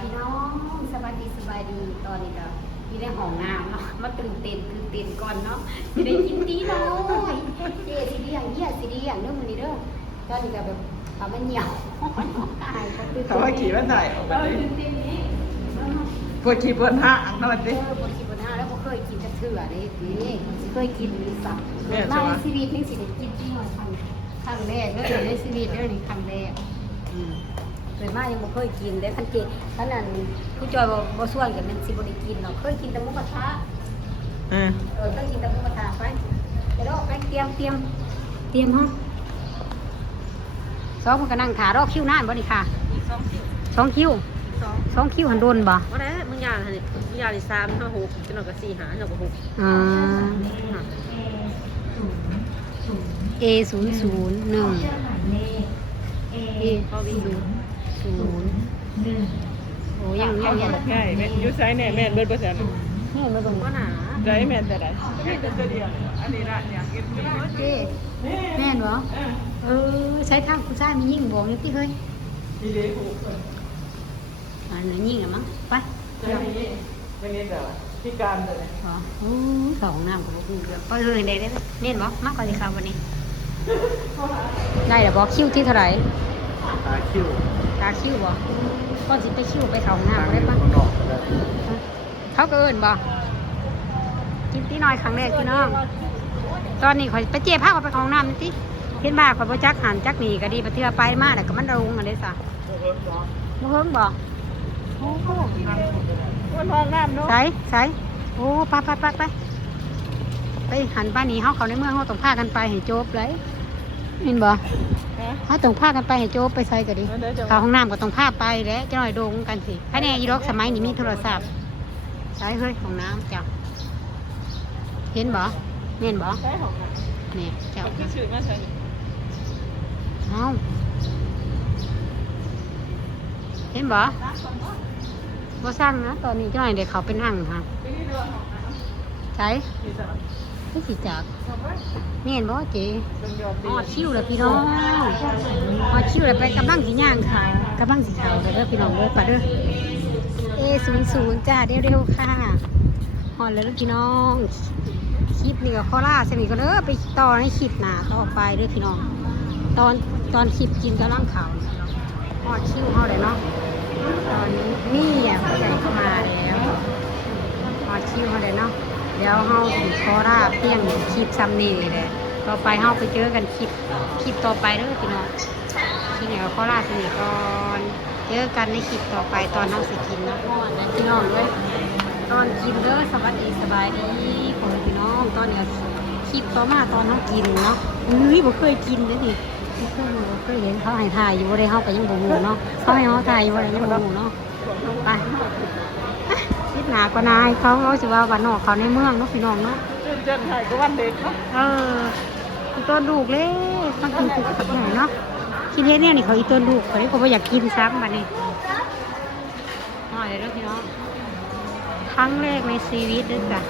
พี่น้องสบายดีสบายดีตอนนี้ก็ที่ได้ห้องน้ำเนาะมาตื่นเต้นก่อนเนาะจะได้กินดีน้อยเจ๊สิดีอย่างเงี้ยสิดีอย่างเรื่องมันนี่เด้อตอนนี้ก็แบบทำมันเหนียวตายเขาตื่น เขาว่าขี่มันใส่ออกมาดิ ตื่นเต้นนี้ ปวดขี่ปวดห้างนอนดิ บนกินบนหน้าแล้วก็เคยกินจะเถื่อเลยนี่เคยกินหรือสับ แม่ใช่ มา ไหม ในชีวิตนี่สิได้กินที่หน่อยครั้งแรกเลยในชีวิตเด้อนี่ครั้งแรกเกิดมายังบ่เคยกินได้คันเจขนาดผู้จอยบ่ส่วนกันมันสิบ่ได้กินเนาะเคยกินแต่หมูกระทะเคยกินแต่หมูกระทะไปเดี๋ยวเราไปเตรียมฮะซ้อมมันก็นั่งขารอคิวนานบ่นี่ค่ะ2 คิว2 คิวหันโดนบ่ ว่าได้มึงยาอะไรมึงยาเลย3 5 6จนหน่อยก็4 5หน่อยก็6อ่า A001 A001 โอ้ยัง ง่ายแม่ยูไซเนี่ยแม่เบิร์ดเปอร์เซ็นต์ นี่มาตรง ก็หนา ไรแม่แต่ไหนแม่แต่เดียวอันนี้ละอยากกิน เจ๊แม่นบ่ใช้ทางผู้ชายมียิ่งบอกนี่พี่เฮ้ย ดีดีถูก อันนั้นยิ่งอ่ะมั้งไป ไม่นี่แต่พิการเลย อ๋อสองน้ำกับพวกนี้ไปเลยได้แม่นบ่มากกว่าที่เขาวันนี้ได้หรอบ่คิวที่เท่าไหร่ ตาคิ้ว ตาคิวบ่ก่อนสิไปคิวไปเขาห้องน้ำได้ปะ นอกเลย เขาก็เอิ้นบ่กินตีน้อยครั้งแรกพี่น้องตอนนี้ข่อยไปเจ็บผ้าไปเข้าห้องน้ำนี่ติเห็นบ้าข่อยบ่จักหันจักหนีก็ดีไปเทื่อไปมาแล้วก็มันรุงอันนี้ซะบ่เฮิงบ่โอ้โห วันห้องน้ำเนาะ ใส่โอ้ไปหันป้านี้เขาในเมืองเขาต้องพากันไปให้โจบเลยเห็นบ่เขาต้องพากันไปให้โจบไปใส่ก็ดีเขาห้องน้ำก็ต้องพาไปแล้วจะหน่อยโดงกันสิภายในยีรอกสมัยนี้มีโทรศัพท์ใช้เฮ้ยห้องน้ำจ้ะเห็นบ่เห็นบ่ ใช้ของ เนี่ยเจ้า คือชื่อมาใช่ เอาเห็นบ่บ่สร้างนะตอนนี้จะหน่อยเด็กเขาไปนั่งค่ะใช้ไม่สิจักนี่เห็นบ่เจ๊อ๋อคิวเลยพี่น้องอ๋อคิวเลยไปกำลังสีย่างเขากำลังสีเขาเลยเด้อพี่น้องเด้อปะเด้อA00จ้าเร็วๆค่ะฮอดแล้วลูกพี่น้องคลิปนี่ก็ขอลาสนิทกันเด้อไปต่อในคลิปหน้าต่อไปเด้อพี่น้องตอนคลิปกินกำลังเขาฮอดคิวเฮาเลยเนาะตอนนี้นี่อ่ะผู้ใหญ่เข้ามาแล้วฮอดคิวเฮาเลยเนาะเดี๋ยวเฮาสิขอลาเพียงคลิปซ้ำนี่เลยต่อไปเฮาไปเจอกันคลิปต่อไปเด้อพี่น้องที่นี่ก็ขอลาสนิทก่อนเจอกันในคลิปต่อไปตอนเฮาสิกินเนาะพี่น้องด้วยตอนกินเด้อสวัสดีสบายดีพ่อแม่พี่น้องตอนนี้คลิปต่อมาตอนเฮากินเนาะบ่เคยกินเด้อนี่บ่เคยเห็นเขาให้ถ่ายอยู่บ่ได้เฮาก็ยังบ่ฮู้เนาะเขาให้เฮาถ่ายอยู่บ่ได้ยังบ่ฮู้เนาะไปคิดหนากว่านายเขาสิว่าบ้านนอกเขาในเมืองเนาะพี่น้องเนาะ ตื่นเต้นไทยก็วันเด็กเนาะ อีต้นลูกเลยต้องกินคือสักหน่อยเนาะกินเฮ็ดเนี่ยนี่เขาอีต้นลูกเขาเลยเขาไม่อยากกินซ้ำบัดนี้หน่อยเลยเด้อพี่น้องครั้งแรกในชีวิตด้วยจ้ะ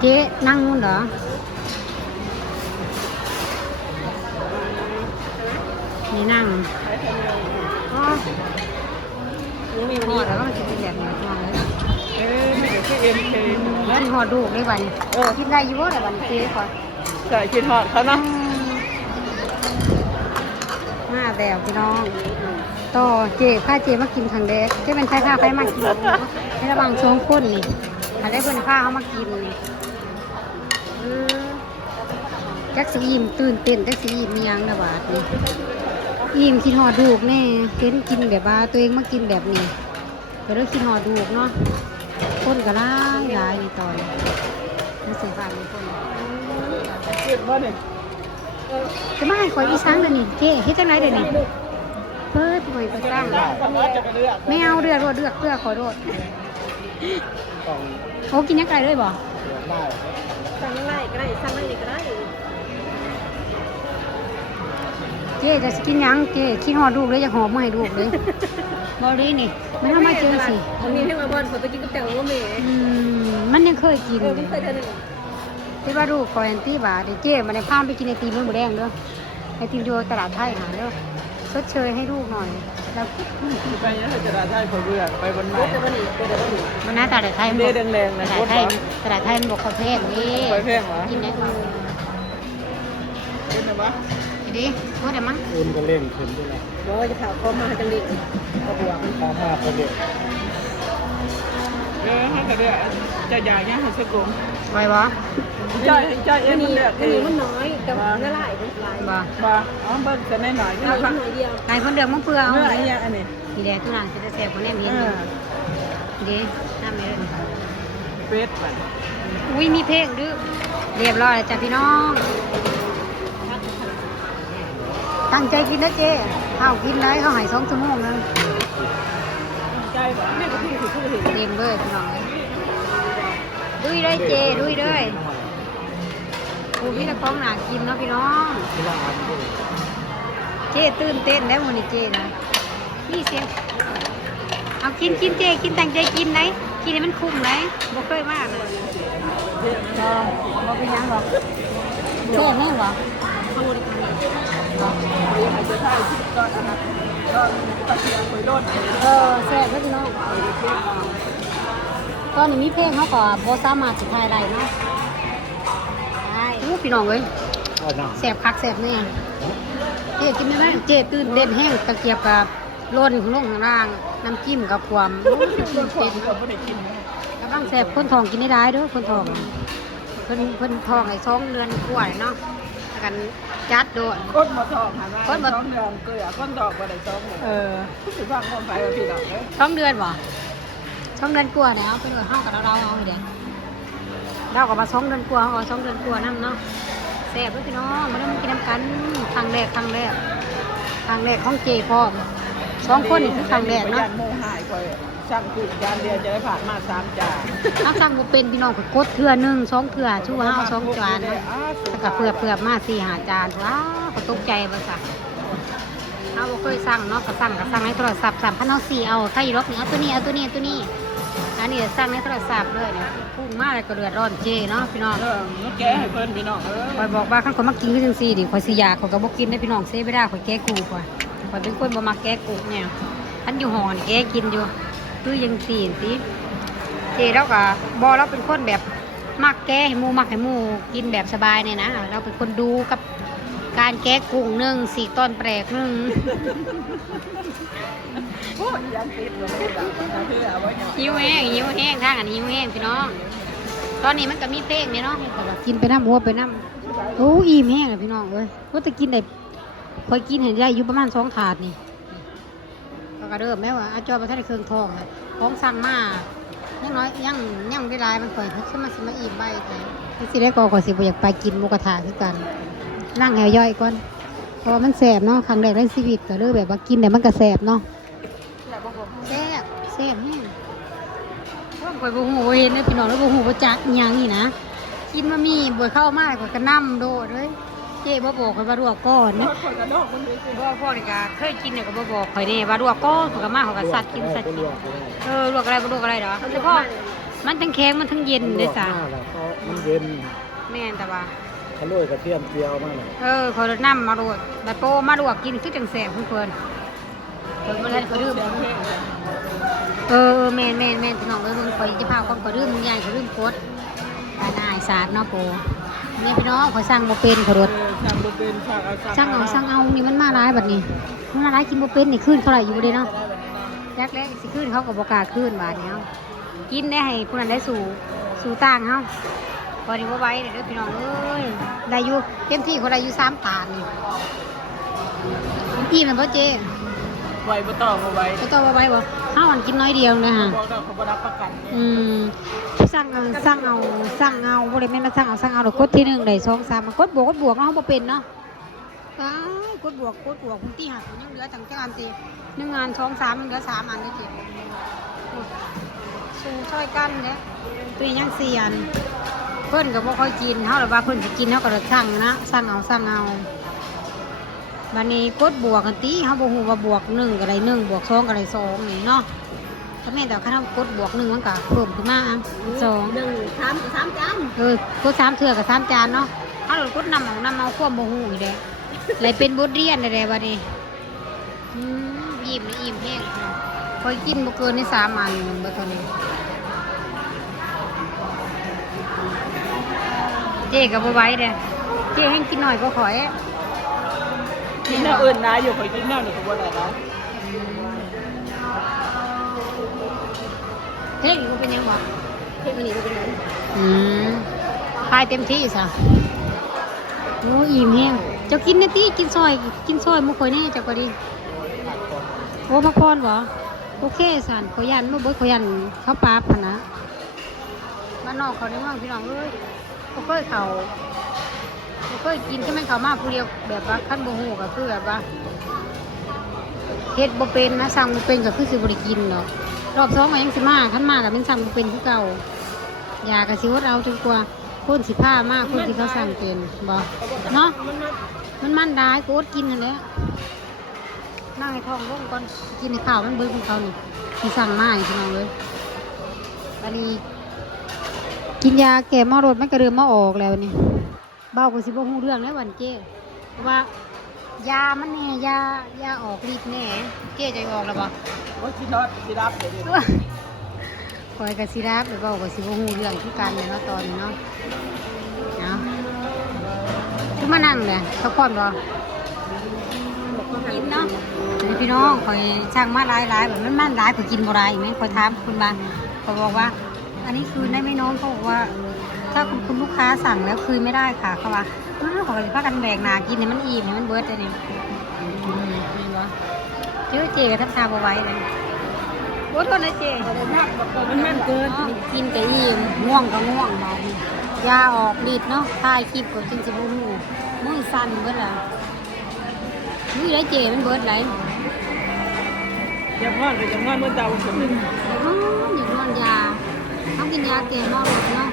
เจ๊นั่งนู่นเหรอนี่นั่งอ๋อ ยังมี ห วัน อ นี้ ดแล้วก็มันจะเป็นแบบนี้มาเลย ไม่ใช่คือเอ็มเค แล้วหอดลูกเลยบัดนี้กินได้อยู่บ่แต่บัดนี้เจ๊ก่อน ใส่กินหอดเขาเนาะ มาแล้วพี่น้องต่อเจผ้าเจมากินทางแดกเจเป็นใช้ผ้าไปมากินให้ระวังช่วงข้นนี่ถ้าได้เพิ่นผ้าเขามากินนี่จักสีอิ่มตื่นเต้นจักสีอิ่มมียังนะบาดนี่อิ่มคิดหอดูกแน่เห็นกินแบบว่าตัวเองมากินแบบนี้ก็เริ่มคิดหอดูกเนาะคนก็ร้ายร้ายในตอนไม่ใช่ฟังคน เกิดว่าเนี่ย จะมาให้คอยอีสังเดี๋ยวนี้เจ๊เฮ็ดจังไรเดี๋ยวนี้เพิ่นคอยไปสร้าง ว่าจะไปเลือก ไม่เอาเรือขอโทษ ของ โอ้กินยังไงเลยบ่ ได้ สั่งอะไรก็ได้สั่งอะไรก็ได้ เจ๊จะกินยังเจ๊คิดหอดลูกเลยอยากหอมมาให้ลูกเลยบอดี้นี่มันทำไมาเจอสิ วันนี้ให้มาบอลขอไปกินกับแตงโมเมย์ มันยังเคยกิน ไม่เคยเท่านึง ที่ว่าลูกคอยแอนตี้บาทเจ๊มันได้พาไปกินไอติมมื้อแดงเด้อไอติมอยู่ตลาดไทยหาเด้อ ชดเชยให้ลูกหน่อยแล้ว ไปเนี่ยเธอจะได้ไทยเพื่อไปบนไหน แต่วันนี้เป็นวันนี้ มันหน้าตาแต่ไทย เด้แดงๆ ต นะ ลา โค ด ตร ไท ห ยว าน ตลาดไทยมันบอกเขาแพงนี่ ไปแพงเหรอ กินได้เออ เป็นไงวะ ดิโคตรมั้ง อุ่นก็เล่นขึ้นด้วยนะ บอกว่าจะข่าวเข้ามาจังเล็กกระบวก ข้าวผ้าเขาเด็ก ให้แต่เนี่ยจะใหญ่เนี่ยให้สกุล ไว้บ่ ใจเอ็ วัน น มัน นี้ เลือกเอ วันนี้ ง มันน้อยแต่ว่าน่าไล่เป็นหลาย บ่ บ่อ๋อเบิ้ลจะได้หน่อย หน่อยเดียว ไก่คนเดือดมันเปลือก เมื่อไหร่เนี่ยอันนี้ ทีแดงทุนหลังจะแซ่บคนแนมเห็นดิน้ำไม่เล่น เป็ดมัน อุ้ยมีเพลงดื้อเรียบร้อยแล้วจ้ะพี่น้อง ตั้งใจกินนะเจ๊ข้าวกินได้เขาให้2 ชั่วโมงนึง ใจบ่แม่ก็พูดถึงพูดถึง เต็มเบอร์พี่น้องเลยดุยได้เจ๊ดุยได้กูพี่ตะคองหนากินเนาะพี่น้อง ที่ว่าอันนี้ เจ๊ตื่นเต้นแล้ววันนี้เจ๊นะนี่เสียงเอากินเจ๊กินตั้งใจกินไหนกินให้มันคุ้มไหนบ่เคยมากนะบ่เป็นยังหรอกแซ่บแม่หรอ ข้าวบริการ อยากจะถ่ายคลิปตอนนั้นตอนตะเกียบไปโดน แซ่บแล้วพี่น้องตอนนี้มีเพลงเขาก็บ่สามารถสิถ่ายได้เนาะได้พี่น้องเอ้ย เอาหนัง แซ่บคักแซ่บแน่เจ๊กินได้ไหมเจ๊ตื่นเต้นแห้งตะเกียบกับโรนข้างลงข้างล่างน้ำจิ้มกับความ คนขวดก็ไม่ได้กิน กำลังแซ่บคนทองกินได้เด้อคนทองเพิ่นทองไอ้2 เดือนกว่าเนาะแล้วกันจัดโดด คนมาทองหันมา2 เดือนเกลือคนดอกบ่ได้2เลยสิฟังคนไปว่าพี่ดอกเด้อ 2 เดือนบ่2 เดือนกว่าแล้วเป็นว่าเฮากับเราเอาให้เด้เราก็มา2 เดือนกว่าเอา2 เดือนกว่านํเนาะแซ่บเด้อพี่น้องมาเริ่มกินน้ำกันครั้งแรกของเจพร้อม2 คนนี่คือครั้งแรกเนาะ ยันโมหายคอยช่างถูกจานเดียวจะได้ผ่านมา3 จาน เอาสั่งบ่เป็นพี่น้องก็กดเทื่อหนึง2 เทื่อชูเฮา2 จานเนาะแล้วก็เผือกมา4-5 จานว้าวก็ตกใจว่าซะเฮาบ่เคยสั่งเนาะก็สั่งในโทรศัพท์3,004เอาใครอยู่รอกนี่เอาตัวนี้อันนี้สั่งในโทรศัพท์เลยเนี่ยพุ่งมาแล้วก็เดือดร้อนเจเนาะพี่น้อง แล้วแกให้เพิ่นพี่น้องคอยบอกว่าคันคนมากินคือจังซี่ดิคอยสิอยากข้อยก็บ่กินได้พี่น้องเซไม่ได้คอยแก้กูข่อยเป็นคนบ่มักแก้กูเนี่ยท่านอยู่หอนี่แก้กินอยู่คือจังซี่ติเจเราก็บ่เราเป็นคนแบบมักแก้ให้หมู่กินแบบสบายเนี่ยนะเราเป็นคนดูกับการแก้กุ้งหนึ่งสีต้นแปลกหนึ่ง โอ้ยยังติดเลยแบบนั้นคือเอาไว้เนี่ย หิวแห้งทางอันนี้หิวแห้งพี่น้องตอนนี้มันก็มีเพลงเนี่ยเนาะกินไปน้ำหัวไปน้ำโอ้อิ่มแห้งเลยพี่น้องเอ้ยว่าจะกินได้คอยกินเห็นได้อยู่ประมาณ2 ถาดนี่ก็เริ่มแม้ว่าอาจารย์ประเทศเครื่องทองเลยของสั่งมายังน้อยยังได้หลายมันข่อยขึ้นมาสิมาอิ่มใบแต่สิได้ก็ข่อยสิบ่อยากไปกินหมูกระทะคือกันนั่งแหวย่อยก่อนเพราะว่ามันแสบเนาะครั้งแรกในชีวิตก็เลยแบบว่ากินแต่มันก็แสบเนาะแซ่บนี่ว่าข่อยบ่ฮู้บ่เห็นเลยพี่น้องแล้วบ่ฮู้บ่จักอีหยังนี่นะกินมามีบ่เข้ามาข่อยก็นำโดดเลยเจ๊บ่บอกข่อยว่าลวกก่อนนะ คนกระดอกมันดีสิ เพราะว่าพวกนี่ก็เคยกินเนี่ยก็บ่บอกข่อยนี่ว่าลวกก่อนข่อยก็มาข่อยก็สัตว์กินสัตว์กินลวกอะไรบ่ลวกอะไรดอกแต่พอมันทั้งแข็งมันทั้งเย็นเด้อจ้ะ แล้วก็มันเย็น แม่นแต่ว่า ขลุ่ยกระเทียมเจียวมากเลย ข่อยนำมาโดดบัดโปมาลวกกินคือจังแซ่บเพิ่นบ่ทันก็ดื่ม เสียงเพลง แม่นพี่น้องเอ้ยเบิ่งข่อยจะพาความก็ดื่มใหญ่ก็ดื่มกดตาหน้าไอ้สาดเนาะโปนี่พี่น้องข่อยสั่งบ่เป็นข่อยรถ สั่งบุเป็นสั่งเอา สั่งเอานี่มันมาร้ายบัดนี้มันมาร้ายกินบ่เป็นนี่คืนเท่าไหร่อยู่บ่ได้เนาะแรกสิคืนเขาก็บ่กล้าคืนบาดนี้เฮากินได้ให้ผู้นั้นได้สู่ต่างเฮาพอดีบ่ไหวเด้อพี่น้องเอ้ยได้อยู่เต็มที่เขาได้อยู่3 ถาดนี่อิ่มแล้วบ่เจ๊ ไว้บ่ต้องเอาไว้ บ่ต้องบ่ไหวบ่เฮาอันกินน้อยเดียวเลยฮะ บอกได้เขาบ่รับประกัน สั่งเอาบ่ได้แม่นว่าสั่งเอาเดี๋ยวกดที่1ได้2 3มันกดบวกเนาะเฮาบ่เป็นเนาะตายกดบวกคุณตีหักยังเหลือตั้งจักอันติ1 อัน 2 3มันเหลือ3 อันเด้อจิสู้ช่วยกันเด้ตัวนี้ยัง4 อันเพิ่นก็บ่ค่อยกินเฮาหรือว่าเพิ่นสิกินเฮาก็เลยสั่งนะสั่งเอาบัดนี้กดบวกกันติเฮาบ่ฮู้ว่าบวก1ก็ได้1บวก2ก็ได้2นี่เนาะถ้าแม่นแต่คันเฮากดบวก1มันก็เพิ่มขึ้นมา2 หนึ่งสามจาน กด3 เทื่อกับ3 จานเนาะเฮาเลยกดนำเอาความบ่ฮู้อีกเด้เลยเป็นบทเรียนได้บัดนี้ อิ่มอิ่มแห้งค่ะคอยกินบ่เกินใน3 อันบ่เท่านี้เจ๊ก็บ่ไหวเด้อเจ๊ให้กินหน่อยก็ขอย กินแนวอื่นนะอยู่คอยกินแนวหนึ่งก็บ่ได้นะ เฮ้ยมันเป็นยังบ่เฮ้ยมันนี่ก็เป็นยังพายเต็มที่ซะโอ้อิ่มแห้งเจ้ากินในตี้กินซอยมุกข่อยแน่เจ้าก็ดีโอ้พักผ่อนบ่โอเคสันขอยันบ่เบิดขอยันเขาปราบหั่นนะบ้านนอกเขาในเมืองพี่น้องเอ้ยบ่เคยเข้าบ่เคยกินแค่แม่นเข้ามาผู้เดียวแบบว่าคันบ่ฮู้ก็คือแบบว่าเฮ็ดบ่เป็นนะสั่งบ่เป็นก็คือสิบ่ได้กินดอกรอบ2ก็ยังสิมาคันมาก็เป็นสั่งบ่เป็นคือเก่ายาก็สิอดเอาจนกว่าคนสิพามากคนที่เขาสั่งเป็นบ่เนาะมันได้ก็อดกินนั่นแหละนั่งให้ท้องลงก่อนกินในข้าวมันเบิ่งของเขานี่ที่สั่งมาให้พี่น้องเลยอันนี้กินยาแก้เมารถมันก็เริ่มมาออกแล้วนี่เบาก็สิบ่ฮู้เรื่องแล้ววันเจ้ว่ายามันแน่ยาออกฤทธิ์แน่เจ้จะออกแล้วบ่ ว่าสินอดสิรับเดี๋ยวนี้ คอยกับสิรับหรือเปล่ากับสิบหูเรื่องที่การเนี่ยเนาะตอนนี้เนาะเอาคือมานั่งเลยเขาก่อนบ่กินเนาะนี่พี่น้องคอยช่างมาหลายแบบมันหลายคอยกินบ่ได้ไหมคอยถามคุณบ้านเขาบอกว่า อันนี้คือได้ไหมน้องเขาบอกว่า ถ้าคุณลูกค้าสั่งแล้วคืนไม่ได้ค่ะเขาว่าเขาก็จะพากันแบกหนากินเนี่ยมันอิ่มเนี่ยมันเบิร์ดเลยเนี่ยนี่วะเจ๊กับทับทาบ่ไหว้เลยโอ้โทษนะเจ๊ มันแม่นเกิน กินแต่อิ่มง่วงก็ง่วงมาดิยาออกฤทธิ์เนาะถ่ายคลิปก็จริงสิบ่ฮู้มือสั่นเบิดล่ะมือได้เจ๊มันเบิดไหล อย่างงอนก็อย่างงอนเมื่อเตาสมิง อย่างนอนยาต้องกินยาแก้เมารถเนาะ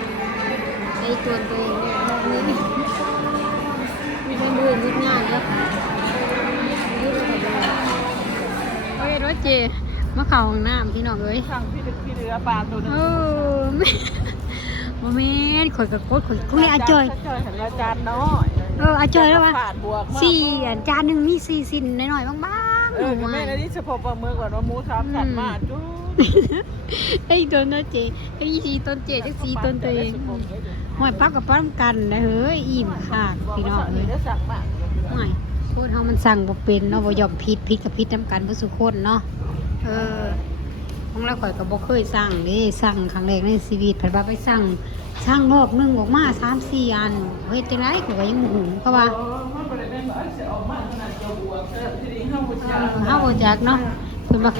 ไอ้ตัวเองเนี่ยมือมือมืดง่ายแล้วเฮ้ยรถเจ๊มาเข้าห้องน้ำพี่น้องเอ้ย ทางพี่เรือปลาตัวนึง โมเมนต์ข่อยกับโคตรข่อยกุ้งนี่อาจอย เห็นอาจารย์น้อย อาจอยแล้ววะ ผ่านบวก สี่อันจานหนึ่งมี4 สิ้นหน่อยๆบ้างๆ เออแม่ในที่เฉพาะปลาเมืองก่อนว่าหมูทำขันมาจุ๊ ไอ้ต้นนะเจไอ้สีต้นเจจักสีต้นตัวเองหอยปักกับปั้มกันนะเฮ้ยอิ่มค่ะพี่น้องเอ้ย ได้สั่งมา หอยโคตรเฮามันสั่งบ่เป็นเนาะบ่ยอมพิษกับพิษน้ำกันเพื่อสุคนเนาะของเราข่อยก็บ่เคยสั่งเด้สั่งครั้งแรกในชีวิตผัดว่าไปสั่งรอบนึงออกมา3-4 อันเฮ็ดจังได๋ข่อยก็ยังบ่ฮู้เขาว่าเฮาบ่จักเนาะเพิ่นว่า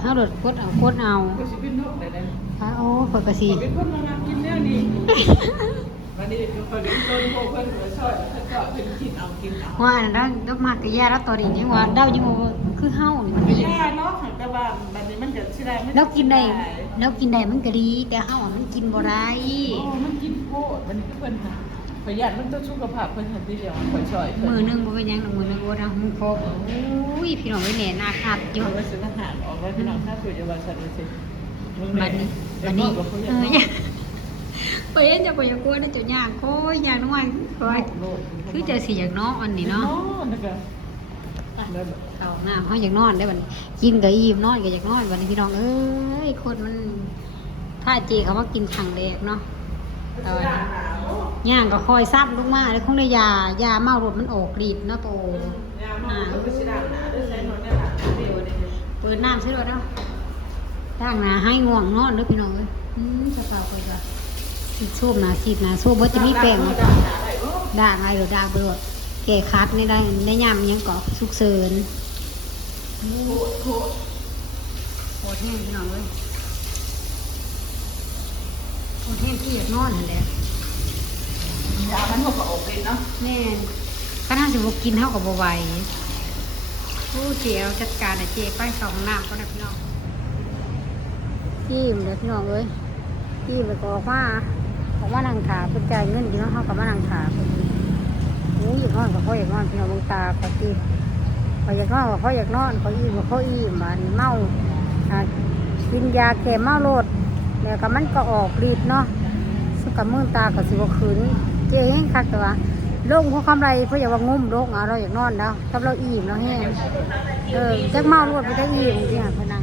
เฮาโดดกดเอาโอ้ข่อยก็สิ เป็นคนมากินเนี่ยนี่วันนี้คนเป็นต้นโพเพิ่นก็ช่วยเพิ่นก็เป็นกินเอา ว่าแล้วดอกมากก็แย่แล้วตอนนี้ยังว่าเดายังว่าคือเฮานี่มันดี แย่เนาะแต่ว่าแบบนี้มันจะสิได้ แล้วกินได้มันก็ดีแต่เฮามันกินบ่ได้ โอ้มันกินโพดมันคือเพิ่นประหยัดมันต้องสุขภาพเพิ่นทันทีเดียวข่อยช่วยเพิ่น มื้อนึงบ่เป็นหยังดอกมื้อนึงโอ้นะมึงพบอุ้ยพี่น้องเอ้ยแหน่นาคัดอยู่ เอาไว้ซื้ออาหารออกไว้พี่น้องถ้าคุยจะว่าฉันดูสิบัดนี้ไปเห็นจะบ่อยากกลัวนะเจ้าย่างโคยย่างน้อยคอยคือจะสิอยากนอนนี่เนาะ เข้าน้ำเขาอยากนอนได้บัดนี้กินก็อิ่มนอนก็อยากนอนบัดนี้พี่น้องเอ้ยคนมันถ้าเจเขามากินขังแดกเนาะแต่ว่าย่างก็คอยซับลงมาแล้วคงได้ยาเมารถมันออกฤทธิ์เนาะโตเปิดน้ำใช่ไหมเนาะด่างหนาให้ง่วงนอนเด้อพี่น้องเอ้ยจะเปล่าไปจ้ะสีส้มสีหนาส้มบ่จะมีแป้งด่างอะไรหรือด่างเบลอแก่คัดนี่ได้ยำยังเกาะสุกเสริญโคตรแห้งพี่น้องเลยโคตรแห้งที่อยากนอนนั่นแหละ ยามันก็ออกเองเนาะ แม่ข้าท่านสิบกินเท่ากับบัวไหวผู้เจียวจัดการเจไปเข้าห้องน้ำก็ได้พี่น้องจิ้มเลยพี่น้องเอ้ยจิ้มไปก็ออกมานั่งขาเป็นจ่ายเงินอยู่เนาะเขากับมานั่งขาเป็นอยากนอนกับเขาอยากนอนพี่น้องมองตาเขาจีเขาอยากนอนกับเขาอยากนอนเขาอิ่มกับเขาอิ่มมันเมากินยาแก้เมาโรดแล้วก็มันก็ออกฤทธิ์เนาะสุกับมือตากับสิบคืนเจ๊งคักแต่ว่า ลงพวกคำไรเพื่ออย่าว่างุ่มลงเราอยากนอนแล้วกับเราอิ่มเราแห้งจักเมารวดไปได้อิ่มที่หาพนัง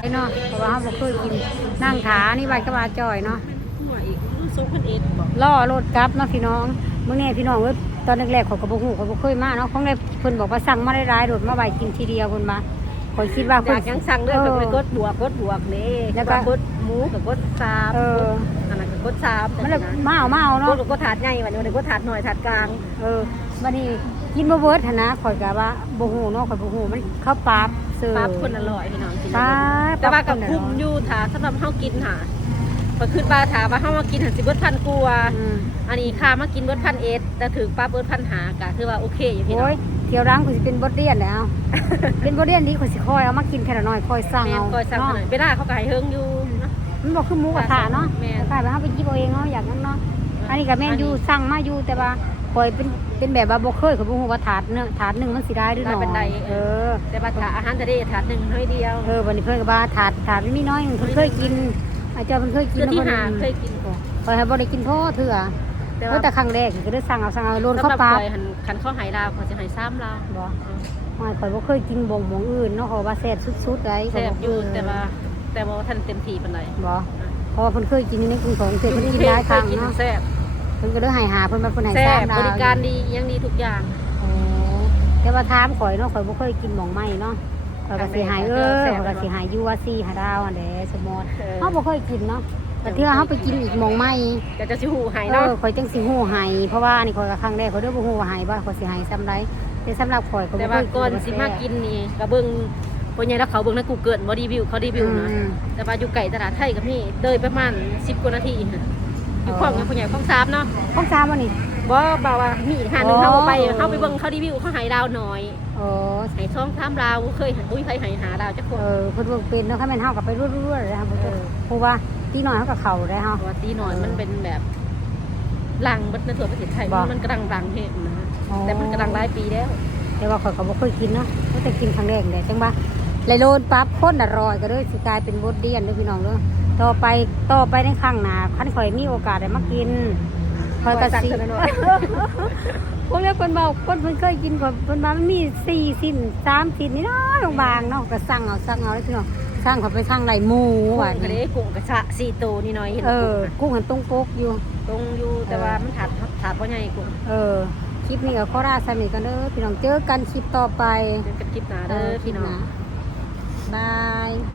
ไอ้เนาะเพราะว่าเขาบอกเคยกินนั่งขานี่ใบกระบาจ่อยเนาะ หัวอีก2,000บอก ล่อรถกลับเนาะพี่น้องเมื่อนี้พี่น้องเว้ยตอนแรกๆเขาก็บ่ฮู้เขาบ่เคยมาเนาะของได้เพิ่นบอกว่าสั่งมาได้หลายๆรถมาไว้กินทีเดียวเพิ่นมาข่อยคิดว่า อ เพิ่ ยาน กยังสั่งด้วยก็ไปกดบวกนี่ แล้วก็ กดหมูกับกด3อันนั้นก็กด3 มันเลยมาเอากเนาะ ดถาดใหญ่วันนี้กดถาดหน่อยถาดกลาง บัดนี้กินบ่เบิดหั่นนะข่อยก็ว่าบ่ฮู้เนาะข่อยบ่ฮู้มันเข้าปากเสิร์ฟ ปั๊บคนอร่อยพี่น้องกิน ปั๊บ แต่ว่ากับคุ้มอยู่ถ้าสำหรับเฮากินค่ะพอขึ้นปลาถาว่าเฮามากินหันสิเบิด1,000กว่า อืม อันนี้ค่ามากินเบิด1,000แต่ถึงปั๊บเบิด1,500ก็ถือว่าโอเคอยู่พี่น้ โอ้ อง ยเที่ยวร้านข่อยสิเป็นบทเรียนแล้ว เป็นบทเรียนนี้ข่อยสิคอยเอามากินแค่ละน้อยคอยสั่ง แม่ เอา นก็สั่ง เนาะ หน่อยเวลาเขาก็ให้เฮิงอยู่เนาะ มันบอกคือหมูกระทะเนาะ แม่น กลายไปเฮาไปกินเอาเองเนาะอยากนั้นเนาะอันนี้ก็แม่นอยู่สั่งมาอยู่แต่ว่าข่อยเป็นแบบว่าบ่เคยข่อยบ่ฮู้ว่าถาดหนึงมันสิได้หรือน้อยแต่ว่าถ้าอาหารทะเลถาดหนึงน้อยเดียว วันนี้เพิ่นก็ว่าถาดมันมีน้อยหนึ่งเพิ่นเคยกินอาจารย์เพิ่นเคยกิน เทื่อที่ แล้ว หา เพิ่น เคยกินก่อน ข่อยให้บ่ได้กินโทษเถื่อเพราะแต่ครั้งแรกก็ได้สั่งเอาโลน สำห เข้า รับ ปาก ข่อยหันคันเข้าหายลาวเขาจะให้3ลาว บ่ไม่ข่อยบ่เคยกินบ่งหมองอื่นเนาะเขาว่าแซ่บสุดๆได้ แซ่บอยู่แต่ว่าท่านเต็มที่ปานใด บ่เพราะว่าเพิ่นเคยกินอยู่ในกรุงเทพเพิ่นกินหลายครั้ง กิน เนาะ แซ่บ เพิ่นก็เลยให้หาเพิ่นมาเพิ่นให้ แซ่ สา บ มดาว บริการดียังดีทุกอย่าง โอ้แต่ว่าถามข่อยเนาะข่อยบ่เคยกินหม่องใหม่เนาะข่อยก็สิหายข่อยก็สิหายอยู่ว่า4 5ดาวอันเด้สมมุติเฮาบ่เคยกินเนาะแต่เทื่อเฮาไปกินอีกหม่องใหม่ แต่จะสิหูหายเนาะ ข่อยจังสิฮู้ให้เพราะว่านี่ข่อยก็ครั้งแรกข่อยเด้อบ่ฮู้ว่าให้ว่าข่อยสิให้ซำใดแต่สำหรับข่อยก็ แต่ บ่เค ว่าย ก่อนสิมากินนี่ก็เบิ่งพ่อใหญ่แล้วเขาเบิ่งใน Google บ่รีวิวเขารีวิวนะแต่ว่าอยู่ไกลตลาดไทยกับนี่เดินประมาณ10กว่านาทีค่ะอยู่ของพ่อใหญ่ของ3เนาะ ของ3บ่นี่ บ่บ่าว่ามีอีกหาหนึงเฮาบ่ไปเฮาไปเบิ่งเขารีวิวเขาให้ดาวน้อย โอ้ ให้2-3ดาวเคยอุ้ยไผให้หาดาวจักคน เพิ่นเบิ่งเป็นเนาะคันแม่นเฮาก็ไปรั่วๆเลยครับเพราะว่าตีน้อยเฮาก็เข้าได้เฮา เพราะว่าตีน้อยมันเป็นแบบลังเบิดในทั่วประเทศไทย บ่ มันกำลังดังเฮ็ดนะ อ๋อ แต่มันกำลังหลายปีแล้ว แต่ว่าข่อยก็บ่เคยกินเนาะก็แต่กินครั้งแรกเลยจังว่าไหลโลนปั๊บคนอร่อยก็เลยสิกลายเป็นบทเรียนเด้อพี่น้องเด้อต่อไปในครั้งหน้าคันข่อยมีโอกาสได้มากินข่อยก็สิพวกเรียกเพิ่นบอกคนเพิ่นเคยกินข่อยเพิ่นว่ามันมี4ชิ้น3ชิ้นนี่น้อยบางๆเนาะก็สั่งเอาเลยพี่น้องสั่งเขาไปสั่งไหลหมู กุ้ ว่าง ทะเลกุ้งกระชะ4ตัวนี่น้อยเห็น กุ้งหันตรงปกอยู่ ตรงอยู่แต่ว่ามันถาดบ่ใหญ่กุ้ง คลิปนี้ก็ขอลาสามีกันเด้อพี่น้องเจอกันคลิปต่อไป เป็นคลิปหน้าเด้อพี่น้อง บาย